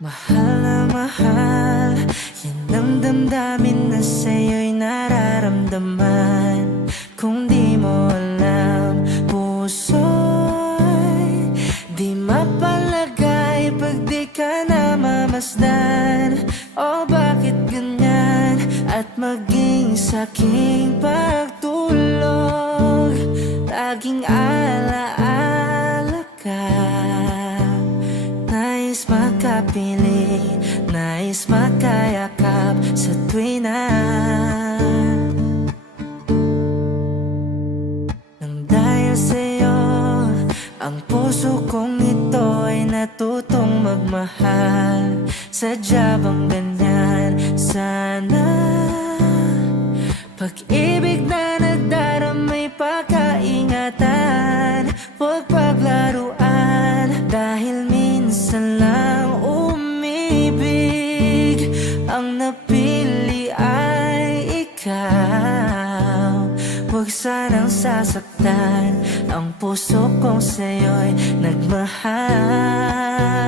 Mahal na mahal, yan ang damdamin na sa'yo'y nararamdaman. Kung di mo alam, puso'y di mapalagay pag di ka namamasdan. O bakit ganyan? At maging sa'king pagtulog, laging alaala ka. Nais makapiling, nais makayakap sa tuwi na nang dahil sa'yo, ang puso kong ito ay natutong magmahal. Sadya bang ganyan? Sana pag-ibig na nadaramay pagkaingatan, huwag paglaruan. Dahil minsan lang umibig, ang napili ay ikaw. Huwag sanang sasaktan ang puso kong sa'yo'y nagmahal.